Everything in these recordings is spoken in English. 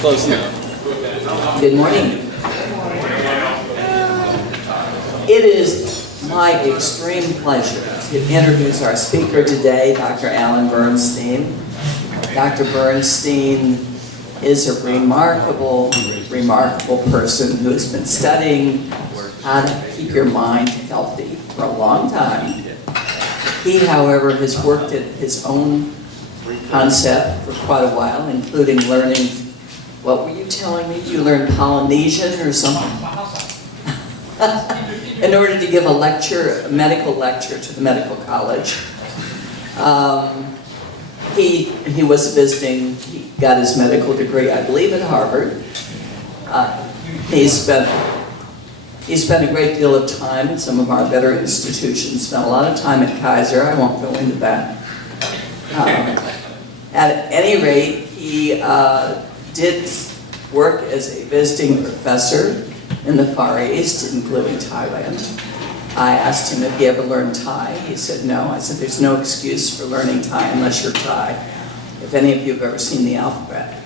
Close enough. Good morning. It is my extreme pleasure to introduce our speaker today, Dr. Alan Bernstein. Dr. Bernstein is a remarkable person who has been studying how to keep your mind healthy for a long time. He, however, has worked at his own concept for quite a while, including learning, what were you telling me? You learned Polynesian or something? In order to give a lecture, a medical lecture to the medical college. He was visiting, he got his medical degree, I believe, at Harvard. He spent a great deal of time at some of our better institutions, spent a lot of time at Kaiser. I won't go into that. At any rate, he did work as a visiting professor in the Far East, including Thailand. I asked him if he ever learned Thai. He said no. I said there's no excuse for learning Thai unless you're Thai, if any of you have ever seen the alphabet.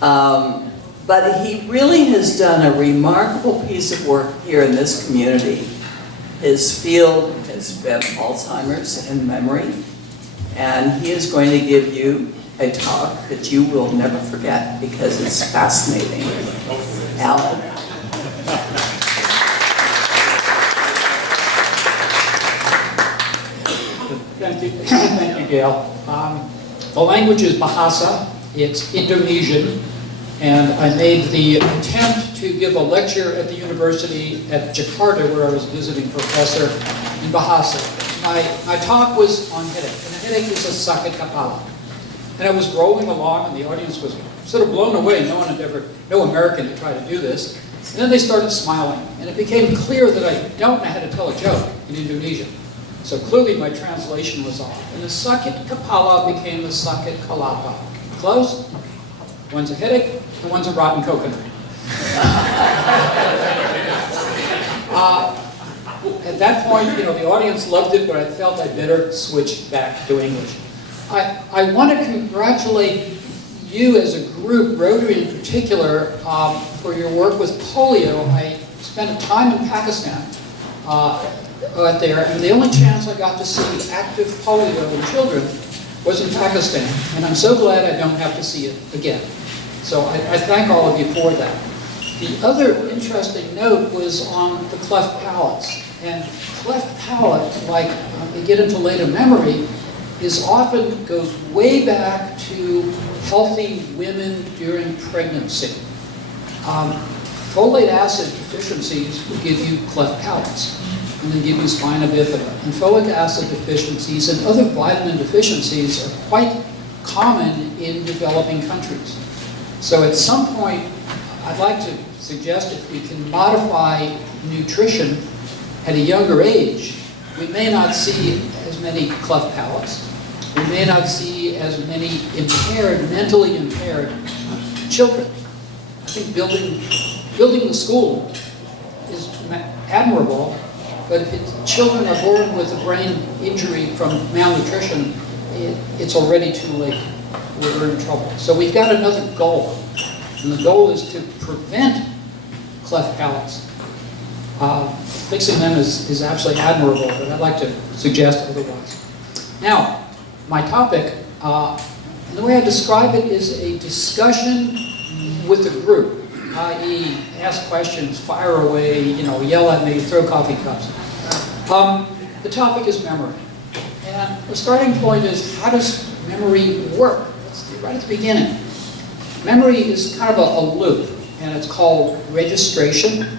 But he really has done a remarkable piece of work here in this community. His field has been Alzheimer's and memory, and he is going to give you a talk that you will never forget because it's fascinating. Alan? Thank you, Gail. The language is Bahasa. It's Indonesian. And I made the attempt to give a lecture at the university at Jakarta, where I was visiting professor, in Bahasa. My talk was on headache, and a headache is a sakit kepala. And I was rolling along, and the audience was sort of blown away. No American had tried to do this. And then they started smiling, and it became clear that I don't know how to tell a joke in Indonesian. So clearly my translation was off. And the sakit kepala became the sakit kalapa. Close? One's a headache, and one's a rotten coconut. At that point, the audience loved it, but I felt I'd better switch back to English. I want to congratulate you as a group, Rotary in particular, for your work with polio. I spent time in Pakistan there, and the only chance I got to see active polio in children was in Pakistan, and I'm so glad I don't have to see it again. So I thank all of you for that. The other interesting note was on the cleft palates. And cleft palate, like we get into later memory, goes way back to healthy women during pregnancy. Folate acid deficiencies will give you cleft palates, and then give you spina bifida. And folic acid deficiencies and other vitamin deficiencies are quite common in developing countries. So at some point, I'd like to suggest if we can modify nutrition at a younger age, we may not see as many cleft palates. We may not see as many mentally impaired children. I think building the school is admirable, but if children are born with a brain injury from malnutrition, it's already too late. We're in trouble. So we've got another goal, and the goal is to prevent cleft palates. Fixing them is absolutely admirable, but I'd like to suggest otherwise. Now, my topic, and the way I describe it is a discussion with the group, i.e. ask questions, fire away, yell at me, throw coffee cups. The topic is memory. And the starting point is, how does memory work? Right at the beginning. Memory is kind of a loop, and it's called registration,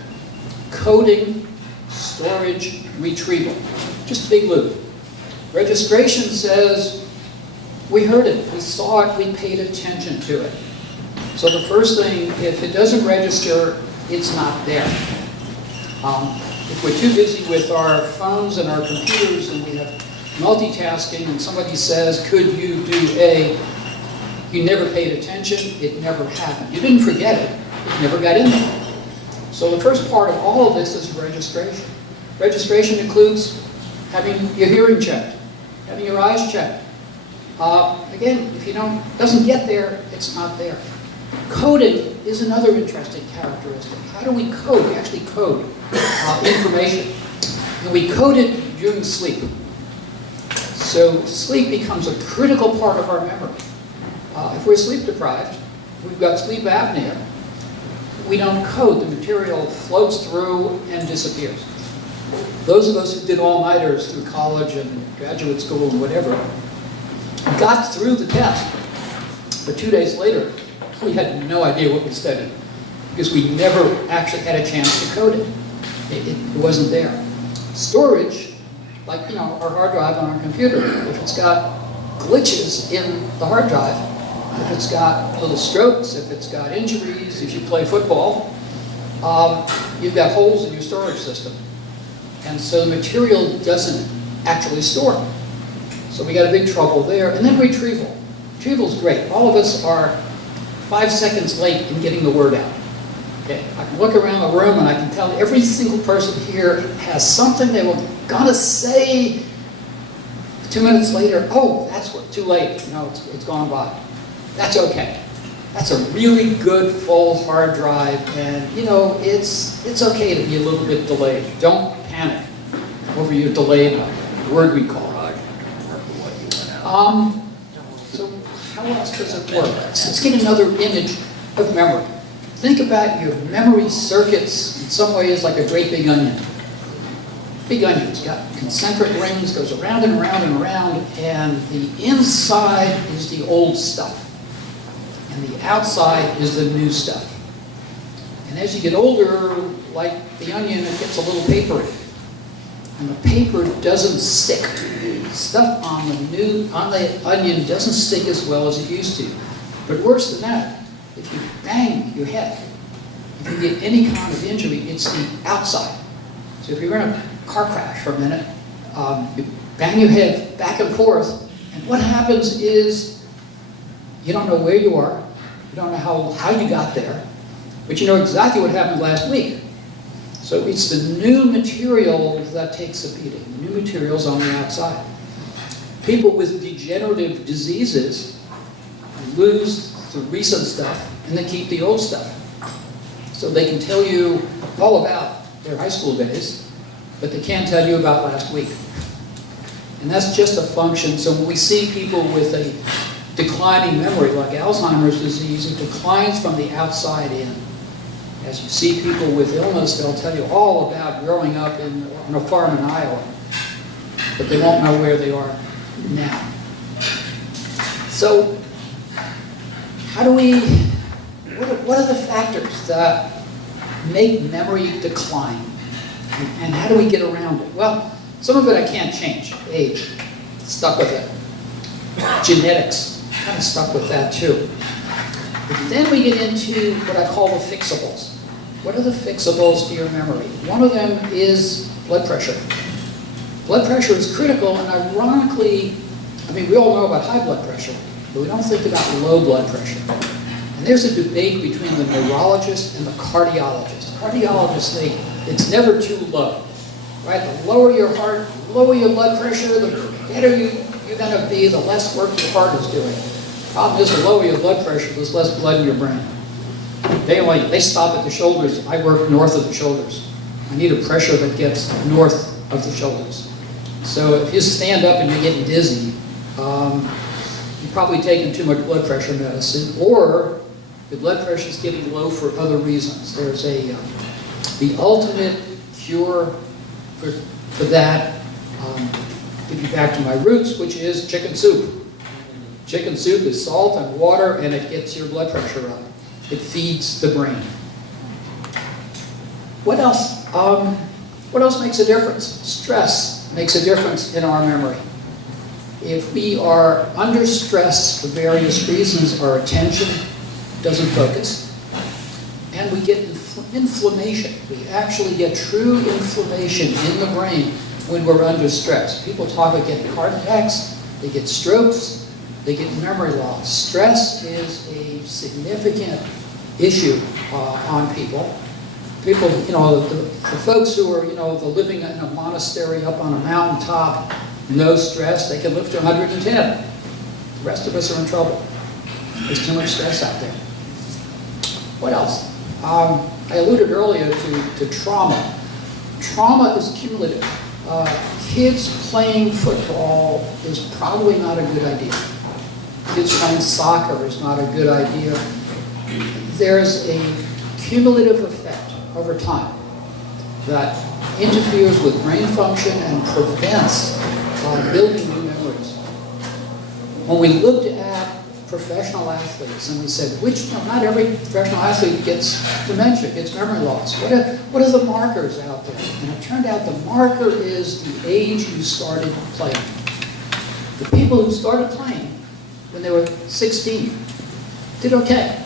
coding, storage, retrieval. Just a big loop. Registration says, we heard it, we saw it, we paid attention to it. So the first thing, if it doesn't register, it's not there. If we're too busy with our phones and our computers and we have multitasking and somebody says, could you do A? You never paid attention, it never happened. You didn't forget it, it never got in there. So the first part of all of this is registration. Registration includes having your hearing checked, having your eyes checked. Again, if doesn't get there, it's not there. Coding is another interesting characteristic. How do we code? We actually code information. And we code it during sleep. So sleep becomes a critical part of our memory. If we're sleep deprived, we've got sleep apnea, we don't code. The material floats through and disappears. Those of us who did all-nighters through college and graduate school and whatever got through the test, but 2 days later, we had no idea what we studied because we never actually had a chance to code it. It wasn't there. Storage, like our hard drive on our computer, if it's got glitches in the hard drive, if it's got little strokes, if it's got injuries, if you play football, you've got holes in your storage system. And so the material doesn't actually store. So we got a big trouble there. And then retrieval. Retrieval's great. All of us are 5 seconds late in getting the word out. Okay. I can look around the room and I can tell every single person here has something they were gonna say 2 minutes later. Oh, that's what, too late. It's gone by. That's okay. That's a really good full hard drive, and it's okay to be a little bit delayed. Don't panic over your delayed word recall. So how else does it work? Let's get another image of memory. Think about your memory circuits in some ways like a great big onion. Big onion, it's got concentric rings, goes around and around and around, and the inside is the old stuff. And the outside is the new stuff. And as you get older, like the onion, it gets a little papery. And the paper doesn't stick. Stuff on the onion doesn't stick as well as it used to. But worse than that, if you bang your head, if you get any kind of injury, it's the outside. So if you're in a car crash for a minute, you bang your head back and forth, and what happens is you don't know where you are, you don't know how you got there, but you know exactly what happened last week. So it's the new material that takes a beating. The new material's on the outside. People with degenerative diseases lose the recent stuff and they keep the old stuff. So they can tell you all about their high school days, but they can't tell you about last week. And that's just a function. So when we see people with a declining memory, like Alzheimer's disease, it declines from the outside in. As you see people with illness, they'll tell you all about growing up on a farm in Iowa, but they won't know where they are now. So, what are the factors that make memory decline? And how do we get around it? Well, some of it I can't change. Age, stuck with it. Genetics, kind of stuck with that too. But then we get into what I call the fixables. What are the fixables to your memory? One of them is blood pressure. Blood pressure is critical, and ironically, we all know about high blood pressure, but we don't think about low blood pressure. And there's a debate between the neurologist and the cardiologist. Cardiologists think it's never too low, right? The lower your heart, lower your blood pressure, the better you're going to be, the less work your heart is doing. Problem is, the lower your blood pressure, there's less blood in your brain. They stop at the shoulders. I work north of the shoulders. I need a pressure that gets north of the shoulders. So if you stand up and you're getting dizzy, you're probably taking too much blood pressure medicine, or the blood pressure is getting low for other reasons. There's the ultimate cure for that, get you back to my roots, which is chicken soup. Chicken soup is salt and water, and it gets your blood pressure up. It feeds the brain. What else? What else makes a difference? Stress makes a difference in our memory. If we are under stress for various reasons, our attention doesn't focus, and we get inflammation. We actually get true inflammation in the brain when we're under stress. People talk about getting heart attacks, they get strokes, they get memory loss. Stress is a significant issue on people. People, the folks who are, the living in a monastery up on a mountaintop, no stress, they can live to 110. The rest of us are in trouble. There's too much stress out there. What else? I alluded earlier to trauma. Trauma is cumulative. Kids playing football is probably not a good idea. Kids playing soccer is not a good idea. There's a cumulative effect over time that interferes with brain function and prevents building new memories. When we looked at professional athletes and we said, not every professional athlete gets dementia, gets memory loss. What are the markers out there? And it turned out the marker is the age you started playing. The people who started playing when they were 16 did okay.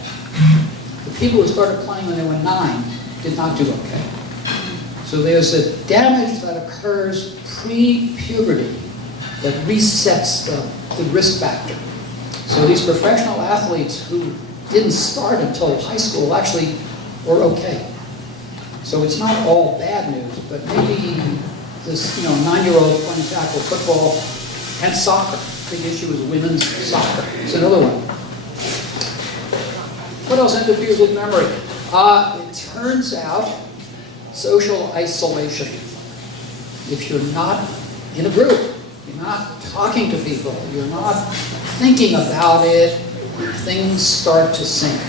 The people who started playing when they were 9 did not do okay. So there's a damage that occurs pre-puberty that resets the risk factor. So these professional athletes who didn't start until high school actually were okay. So it's not all bad news, but maybe this 9-year-old playing tackle football and soccer. Big issue is women's soccer. It's another one. What else interferes with memory? It turns out social isolation. If you're not in a group, you're not talking to people, you're not thinking about it, things start to sink.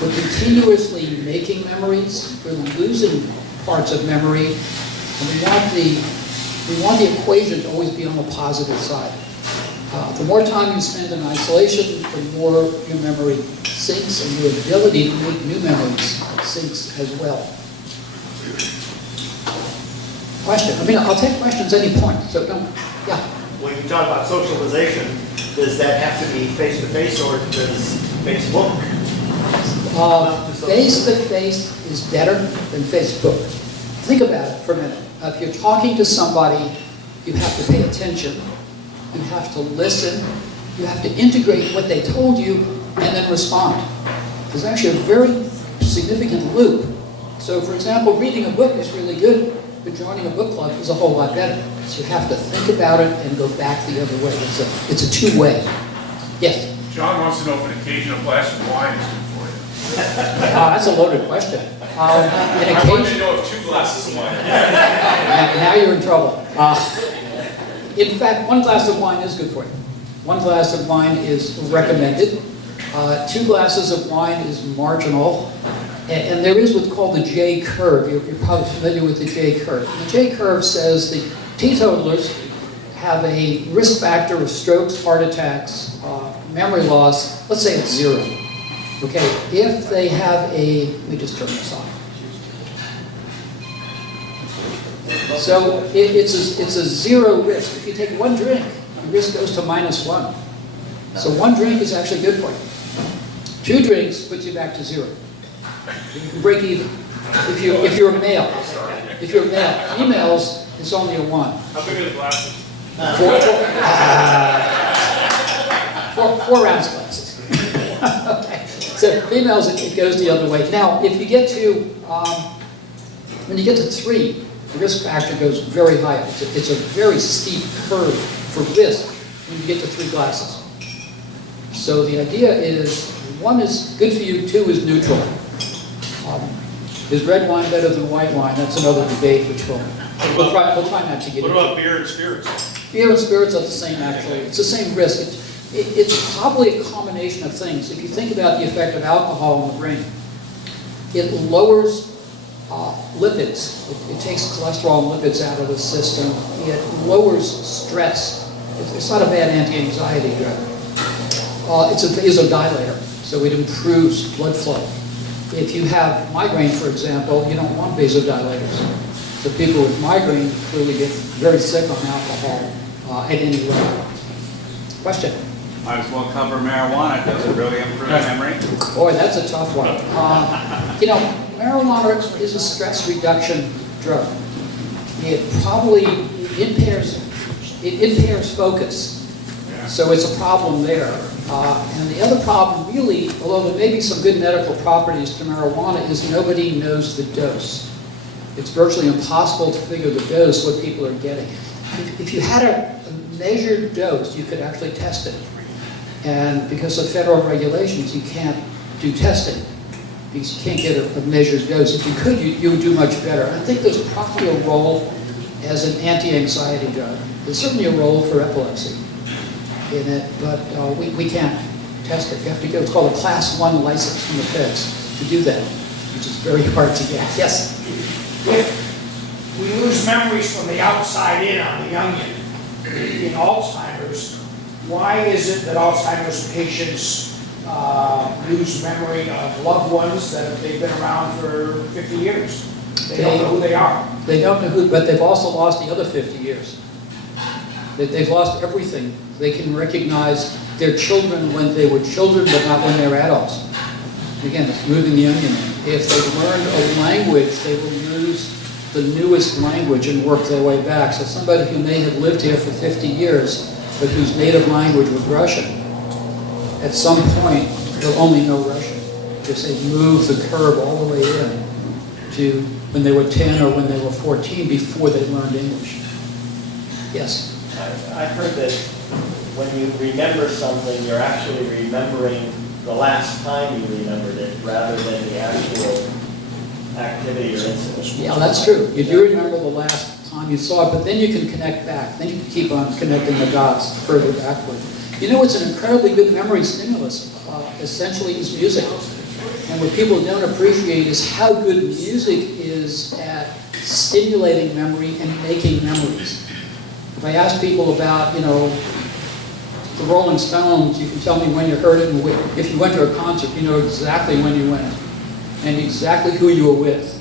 We're continuously making memories, we're losing parts of memory, and we want the equation to always be on the positive side. The more time you spend in isolation, the more your memory sinks and your ability to make new memories sinks as well. Question? I'll take questions at any point, so yeah. When you talk about socialization, does that have to be face-to-face or does Facebook? Face-to-face is better than Facebook. Think about it for a minute. If you're talking to somebody, you have to pay attention, you have to listen, you have to integrate what they told you, and then respond. There's actually a very significant loop. So for example, reading a book is really good, but joining a book club is a whole lot better. So you have to think about it and go back the other way. It's a two-way. Yes? John wants to know if an occasional glass of wine is good for you. That's a loaded question. I want to know if 2 glasses of wine. Now you're in trouble. In fact, 1 glass of wine is good for you. 1 glass of wine is recommended. 2 glasses of wine is marginal. And there is what's called the J curve. You're probably familiar with the J curve. The J curve says the teetotalers have a risk factor of strokes, heart attacks, memory loss. Let's say it's 0. Okay, if they have let me just turn this on. So it's a 0 risk. If you take 1 drink, the risk goes to -1. So 1 drink is actually good for you. 2 drinks puts you back to 0. You can break even. If you're a male. If you're a male. Females, it's only a 1. How big are the glasses? 4 ounce glasses. Okay. So females, it goes the other way. Now, if you get to, when you get to 3, the risk factor goes very high. It's a very steep curve for risk when you get to 3 glasses. So the idea is 1 is good for you, 2 is neutral. Is red wine better than white wine? That's another debate, which we'll try not to get into. What about beer and spirits? Beer and spirits are the same, actually. It's the same risk. It's probably a combination of things. If you think about the effect of alcohol on the brain, it lowers lipids. It takes cholesterol and lipids out of the system. It lowers stress. It's not a bad anti-anxiety drug. It's a vasodilator, so it improves blood flow. If you have migraine, for example, you don't want vasodilators. So people with migraine clearly get very sick on alcohol at any level. Question? Might as well cover marijuana. Does it really improve memory? Boy, that's a tough one. Marijuana is a stress reduction drug. It probably impairs focus. So it's a problem there. And the other problem really, although there may be some good medical properties to marijuana, is nobody knows the dose. It's virtually impossible to figure the dose, what people are getting. If you had a measured dose, you could actually test it. And because of federal regulations, you can't do testing. because you can't get a measured dose. If you could, you would do much better. I think there's probably a role as an anti-anxiety drug. There's certainly a role for epilepsy in it, but we can't test it. You have to go, it's called a Class 1 license from the feds to do that, which is very hard to get. Yes? If we lose memories from the outside in on the onion in Alzheimer's, why is it that Alzheimer's patients lose memory of loved ones that they've been around for 50 years? They don't know who they are. They don't know who, but they've also lost the other 50 years. They've lost everything. They can recognize their children when they were children, but not when they were adults. Again, it's moving the onion. If they learned a language, they will use the newest language and work their way back. So somebody who may have lived here for 50 years, but whose native language was Russian, at some point, they'll only know Russian. Because they move the curve all the way in to when they were 10 or when they were 14 before they learned English. Yes? I've heard that when you remember something, you're actually remembering the last time you remembered it rather than the actual activity or incident. Yeah, that's true. You do remember the last time you saw it, but then you can connect back. Then you can keep on connecting the dots further backward. You know what's an incredibly good memory stimulus? Essentially is music. And what people don't appreciate is how good music is at stimulating memory and making memories. If I ask people about, you know, the Rolling Stones, you can tell me when you heard it, and if you went to a concert, you know exactly when you went, and exactly who you were with.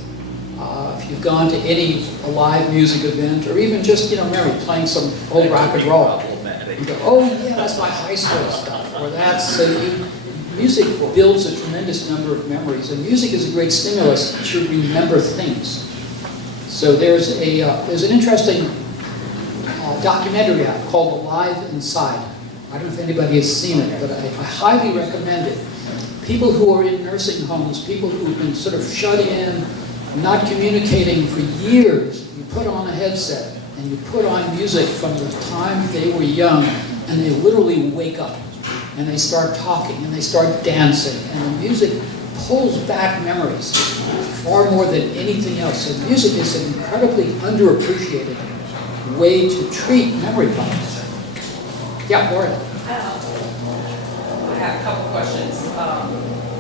If you've gone to any live music event, or even just, you know, Mary playing some old rock and roll, you go, oh yeah, that's my high school stuff, or that's, music builds a tremendous number of memories, and music is a great stimulus to remember things. So there's an interesting documentary out called Alive Inside. I don't know if anybody has seen it, but I highly recommend it. People who are in nursing homes, people who've been sort of shut in, not communicating for years, you put on a headset and you put on music from the time they were young, and they literally wake up and they start talking and they start dancing, and the music pulls back memories far more than anything else. So music is an incredibly underappreciated way to treat memory problems. Yeah, Laura. I have a couple questions.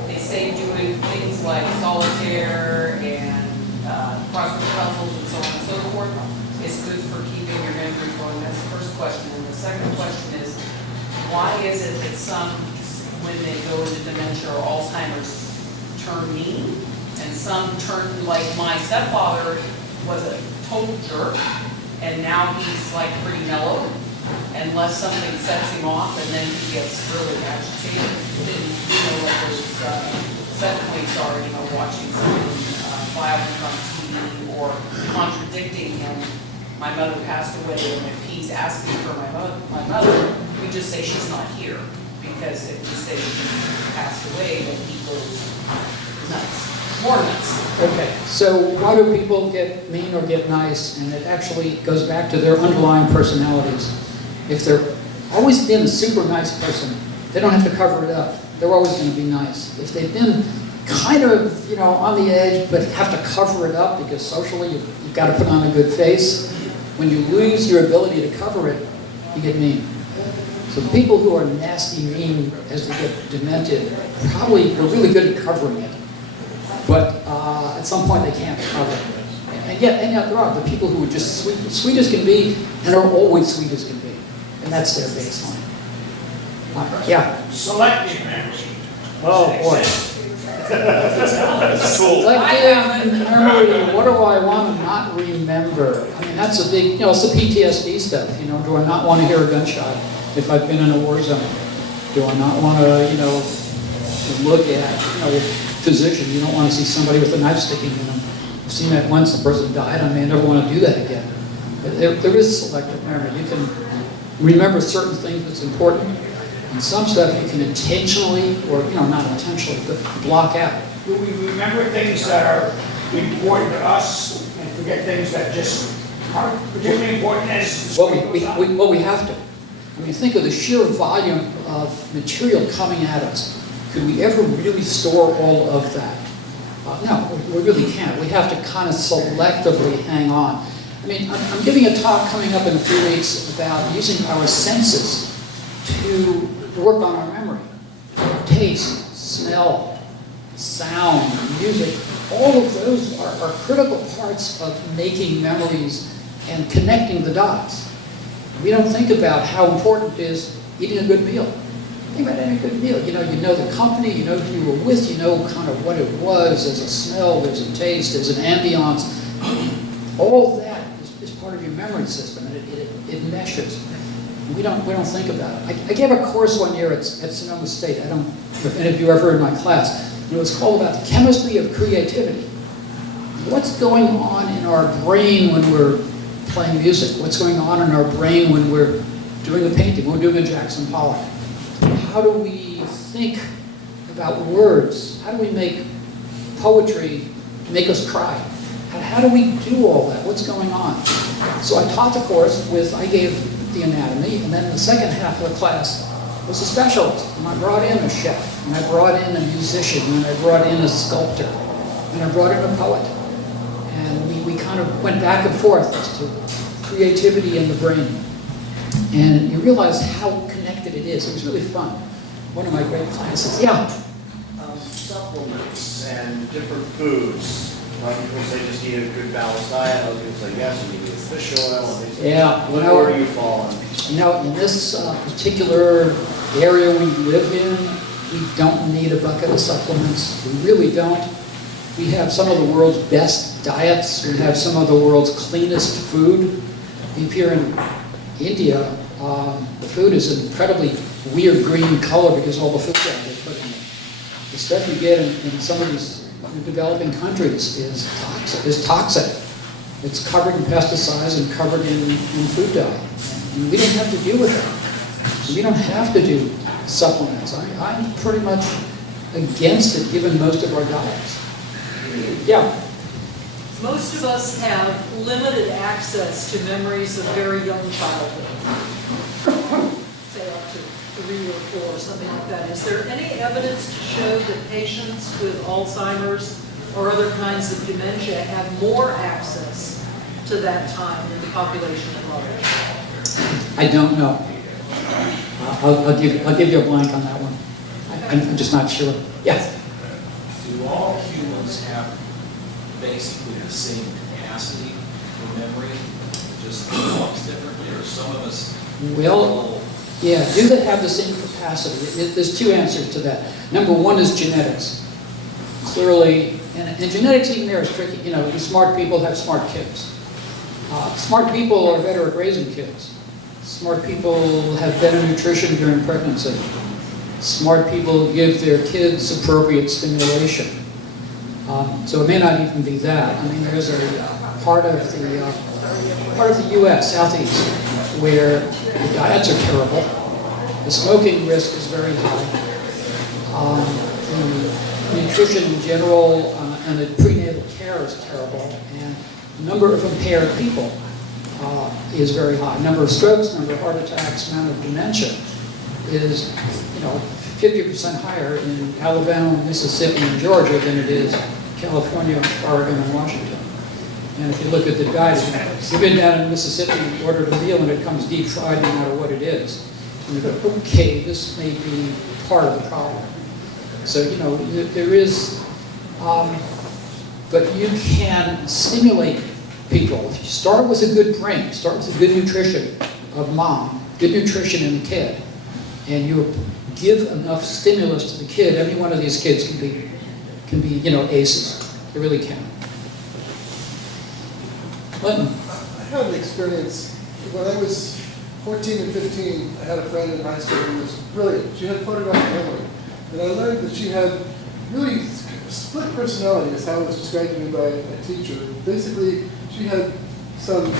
They say doing things like solitaire and crossword puzzles and so on and so forth is good for keeping your memory going. That's the first question. And the second question is, why is it that some, when they go into dementia or Alzheimer's, turn mean, and some turn, like my stepfather was a total jerk, and now he's like pretty mellow, unless something sets him off, and then he gets really agitated. Then, you know, like those set points are, you know, watching someone violent on TV or contradicting him. My mother passed away, and if he's asking for my mother, we just say she's not here, because if we say she passed away, then he goes nuts, more nuts. Okay, so why do people get mean or get nice? And it actually goes back to their underlying personalities. If they're always been a super nice person, they don't have to cover it up. They're always going to be nice. If they've been kind of, you know, on the edge, but have to cover it up because socially you've got to put on a good face, when you lose your ability to cover it, you get mean. So people who are nasty mean as they get demented probably are really good at covering it. But at some point they can't cover it. And yet there are the people who are just sweet as can be, and are always sweet as can be. And that's their baseline. Yeah. Selective memory. Oh, boy. Selective memory, what do I want to not remember? I mean, that's a big, you know, it's the PTSD stuff, you know. Do I not want to hear a gunshot if I've been in a war zone? Do I not want to, you know, look at, you know, physician, you don't want to see somebody with a knife sticking in them. I've seen that once, the person died, I may never want to do that again. But there is selective memory. You can remember certain things that's important, and some stuff you can intentionally, or, you know, not intentionally, but block out. Do we remember things that are important to us and forget things that just aren't particularly important as the Well, story we have to. I mean, think of the sheer volume of material coming at us. Could we ever really store all of that? No, we really can't. We have to kind of selectively hang on. I mean, I'm giving a talk coming up in a few weeks about using our senses to work on our memory. Taste, smell, sound, music, all of those are critical parts of making memories and connecting the dots. We don't think about how important it is eating a good meal. Think about any good meal. You know the company, you know who you were with, you know kind of what it was. There's a smell, there's a taste, there's an ambiance. All that is part of your memory system, and it meshes. We don't think about it. I gave a course one year at Sonoma State. I don't know if any of you ever heard my class. It was called about the chemistry of creativity. What's going on in our brain when we're playing music? What's going on in our brain when we're doing a painting, when we're doing a Jackson Pollock? How do we think about words? How do we make poetry make us cry? How do we do all that? What's going on? So I taught the course I gave the anatomy, and then the second half of the class was a specialist. And I brought in a chef, and I brought in a musician, and I brought in a sculptor, and I brought in a poet. And we kind of went back and forth as to creativity in the brain. And you realize how connected it is. It was really fun. One of my great classes. Yeah. Supplements and different foods. A lot of people say just eat a good balanced diet. Other people say yes, you need to eat fish oil. And things like Yeah. that. Where do you fall on? In this particular area we live in, we don't need a bucket of supplements. We really don't. We have some of the world's best diets. We have some of the world's cleanest food. If you're in India, the food is an incredibly weird green color because all the food that they put in it. The stuff you get in some of these developing countries is toxic. It's covered in pesticides and covered in food dye. And we don't have to deal with it. We don't have to do supplements. I'm pretty much against it given most of our diets. Yeah. Most of us have limited access to memories of very young childhood, say up to 3 or 4, something like that. Is there any evidence to show that patients with Alzheimer's or other kinds of dementia have more access to that time in the population at large? I don't know. I'll give you a blank on that one. I'm just not sure. Yes. Do all humans have basically the same capacity for memory, just develops differently, or some of us? Well, yeah, do they have the same capacity? There's two answers to that. Number one is genetics. Clearly, and genetics even there is tricky. The smart people have smart kids. Smart people are better at raising kids. Smart people have better nutrition during pregnancy. Smart people give their kids appropriate stimulation. So it may not even be that. I mean, there's a part of the U.S., Southeast, where the diets are terrible. The smoking risk is very high. The nutrition in general and the prenatal care is terrible. And the number of impaired people is very high. Number of strokes, number of heart attacks, amount of dementia is, 50% higher in Alabama, Mississippi, and Georgia than it is California, Oregon, and Washington. And if you look at the diet, you've been down in Mississippi and ordered a meal and it comes deep fried no matter what it is. And you go, okay, this may be part of the problem. So, there is, but you can stimulate people. If you start with a good brain, start with a good nutrition of mom, good nutrition in the kid, and you give enough stimulus to the kid, every one of these kids can be aces. They really can. Clinton. I had an experience when I was 14 and 15. I had a friend in high school who was brilliant. She had photographic memory, and I learned that she had really split personality, is how it was described to me by a teacher. Basically, she had some,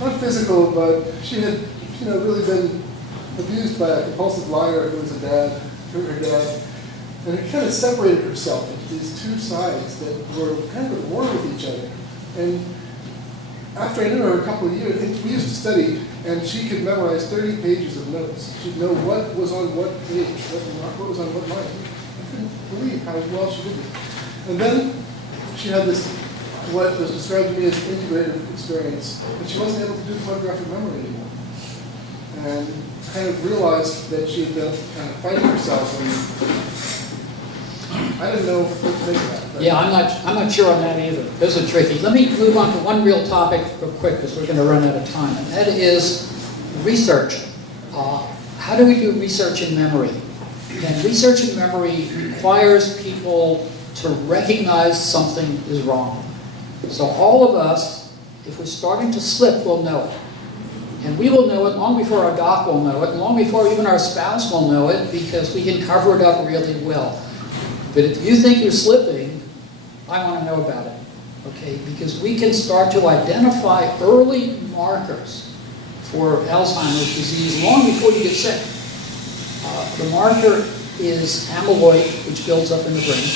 not physical, but she had, really been abused by a compulsive liar who was her dad, and it kind of separated herself into these two sides that were kind of at war with each other. And after I knew her a couple of years, we used to study, and she could memorize 30 pages of notes. She'd know what was on what page, what was on what line. I couldn't believe how well she did it. And then she had this, what was described to me as integrated experience, but she wasn't able to do photographic memory anymore. And kind of realized that she had been kind of fighting herself, and I didn't know what to make of that. But Yeah, I'm not sure on that either. Those are tricky. Let me move on to one real topic real quick, because we're going to run out of time, and that is research. How do we do research in memory? And research in memory requires people to recognize something is wrong. So all of us, if we're starting to slip, we'll know it. And we will know it long before our doc will know it, long before even our spouse will know it, because we can cover it up really well. But if you think you're slipping, I want to know about it, okay? Because we can start to identify early markers for Alzheimer's disease long before you get sick. The marker is amyloid, which builds up in the brain.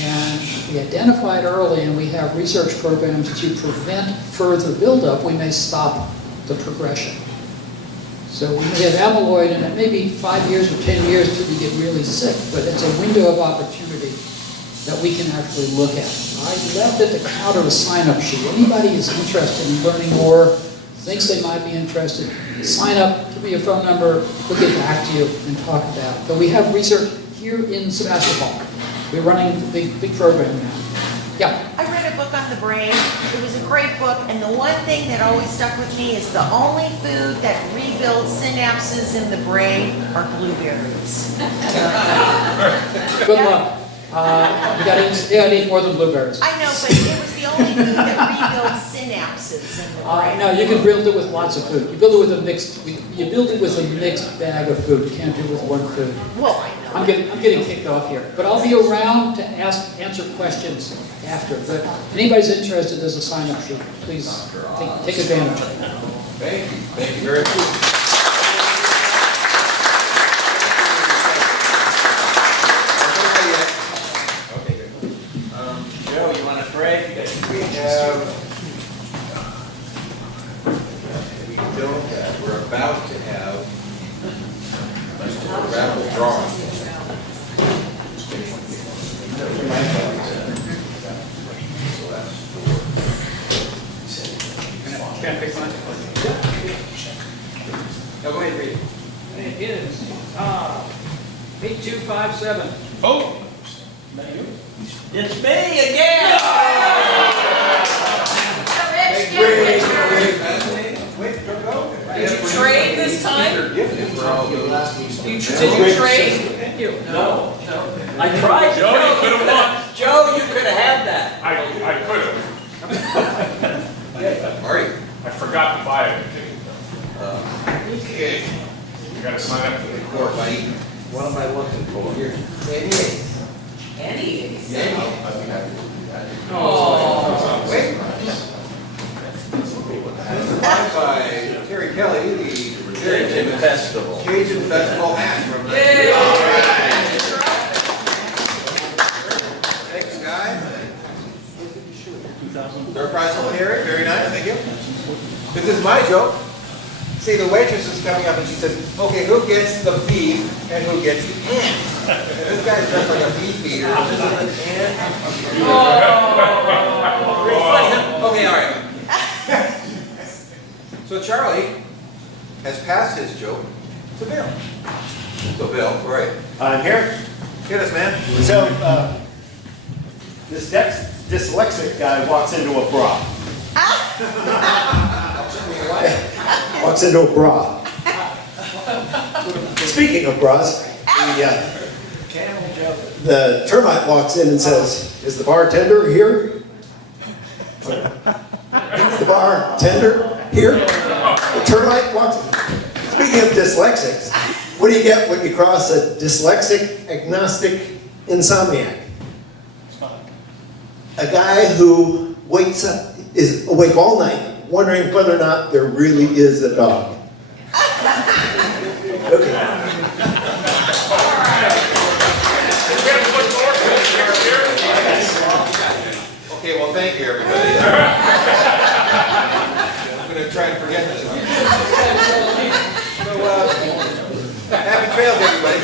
And we identify it early, and we have research programs to prevent further buildup. We may stop the progression. So we may have amyloid, and it may be 5 years or 10 years till you get really sick, but it's a window of opportunity that we can actually look at. I left at the counter a sign-up sheet. Anybody is interested in learning more, thinks they might be interested, sign up, give me your phone number, we'll get back to you and talk about it. But we have research here in Sebastopol. We're running a big program now. Yeah. I read a book on the brain. It was a great book, and the one thing that always stuck with me is the only food that rebuilds synapses in the brain are blueberries. Good luck. You gotta eat more than blueberries. I know, but it was the only food that rebuilds synapses in the brain. No, you can build it with lots of food. You build it with a mixed. You build it with a mixed bag of food. You can't do it with one food. Well, I know. I'm getting kicked off here, but I'll be around to answer questions after. But if anybody's interested, there's a sign-up sheet. Please take advantage of it. Thank you. Thank you very much. Joe, you want to pray? We're about to have a raffle drawing. Can I pick one? No, go ahead and read it. It is 8257. Oh, It's me again! Wait, don't go. Did you trade this time? Did Did you trade? Thank you. No. I tried. Joe, you could have won. Joe, you could have had that. I could have. Marty? I forgot to buy it. Okay. You gotta sign up for the course. What am I looking for? Here. Annie. Yeah, I'd be happy to do that. Oh. Wait. Signed by Terry Kelly, the Cajun Festival. Cajun Festival hat from the. Yay. All right. Thanks, guys. Surprise from Terry, very nice, thank you. This is my joke. See, the waitress is coming up and she says, okay, who gets the beef and who gets the ants? And this guy's dressed like a beef eater. This is an ant. Pretty funny, huh? Okay, all right. So Charlie has passed his joke to Bill. So Bill, all right. I'm here. Hit us, man. So, this dyslexic guy walks into a bra. Walks into a bra. Speaking of bras, the termite walks in and says, "Is the bartender here?" "Is the bartender here?" The termite walks in. Speaking of dyslexics, what do you get when you cross a dyslexic, agnostic, insomniac? A guy who wakes up, is awake all night, wondering whether or not there really is a dog. Okay. Okay, well, thank you, everybody. I'm going to try and forget this one. So, happy trails, everybody.